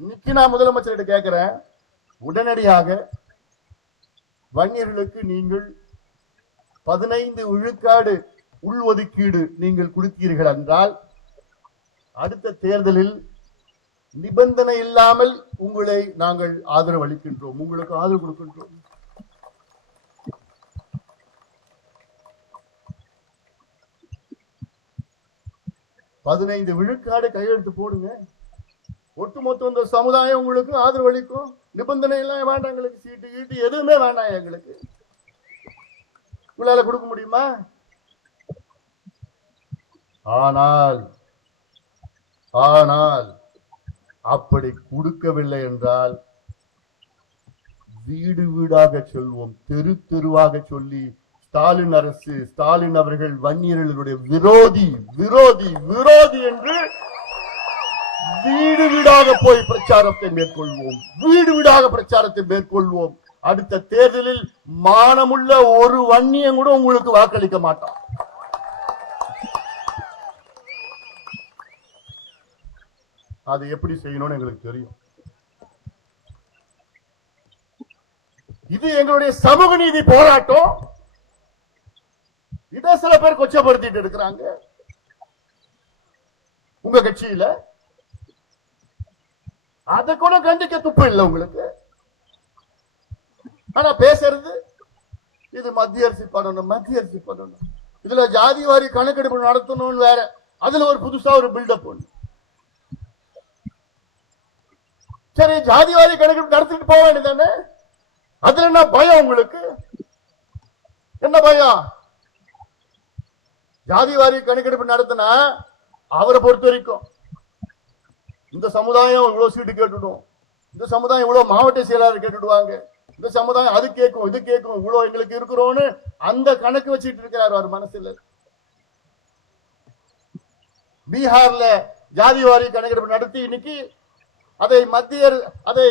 இன்னைக்கு நான் முதலமைச்சர்கிட்ட கேட்கிறேன், உடனடியாக வன்னியர்களுக்கு நீங்கள் 15 விழுக்காடு உள்ஒதுக்கீடு நீங்கள் கொடுத்தீர்கள் என்றால் அடுத்த தேர்தலில் நிபந்தனை இல்லாமல் உங்களை நாங்கள் ஆதரவு அளிக்கின்றோம், உங்களுக்கு ஆதரவு கொடுக்கின்றோம். பதினைந்து விழுக்காடு கையெழுத்து போடுங்க, ஒட்டுமொத்த இந்த சமுதாயம் உங்களுக்கு ஆதரவு அளிக்கும். நிபந்தனை எல்லாம் வேண்டாம், எங்களுக்கு சீட்டு கீட்டு எதுவுமே வேண்டாம், எங்களுக்கு உங்களால கொடுக்க முடியுமா? ஆனால் ஆனால் அப்படி கொடுக்கவில்லை என்றால் வீடு வீடாக சொல்வோம், தெரு தெருவாக சொல்லி ஸ்டாலின் அரசு, ஸ்டாலின் அவர்கள் வன்னியர்களுடைய விரோதி விரோதி விரோதி என்று வீடு வீடாக போய் பிரச்சாரத்தை மேற்கொள்வோம், வீடு வீடாக பிரச்சாரத்தை மேற்கொள்வோம். அடுத்த தேர்தலில் மானமுள்ள ஒரு வன்னியம் கூட உங்களுக்கு வாக்களிக்க மாட்டான். அது எப்படி செய்யணும்னு எங்களுக்கு தெரியும். இது எங்களுடைய சமூக நீதி போராட்டம். இதை சில பேர் கொச்சப்படுத்திட்டு இருக்கிறாங்க உங்க கட்சியில. அதை கூட கண்டிக்க துப்பு இல்லை உங்களுக்கு. ஆனா பேசுறது இது மத்திய அரசு பண்ணணும், மத்திய அரசு பண்ணணும், இதுல ஜாதி வாரி கணக்கெடுப்பு நடத்தணும்னு வேற, அதுல ஒரு புதுசா ஒரு பில்டப் ஒண்ணு. சரி, ஜாதி வாரி கணக்கெடுப்பு நடத்திட்டு போக வேண்டியதானே, அதுல என்ன பயம் உங்களுக்கு? என்ன பயம்? ஜாதி வாரி கணக்கெடுப்பு நடத்தினா அவரை பொறுத்த வரைக்கும் இந்த சமுதாயம் இவ்வளவு சீட்டு கேட்டுடும், இந்த சமுதாயம் இவ்வளவு மாவட்ட செயலாளர் கேட்டுடுவாங்க, இந்த சமுதாயம் அது கேட்கும் இது கேட்கும், இவ்வளவு எங்களுக்கு இருக்கிறோன்னு அந்த கணக்கு வச்சுட்டு இருக்கிறார் அவர் மனசுல. பீகார்ல ஜாதி வாரி கணக்கெடுப்பு நடத்தி இன்னைக்கு அதை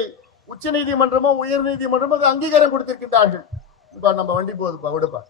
உச்ச நீதிமன்றமோ உயர் நீதிமன்றமோ அங்கீகாரம் கொடுத்திருக்கின்றார்கள். இப்ப நம்ம வண்டி போகுதுப்பா, விடுப்பா.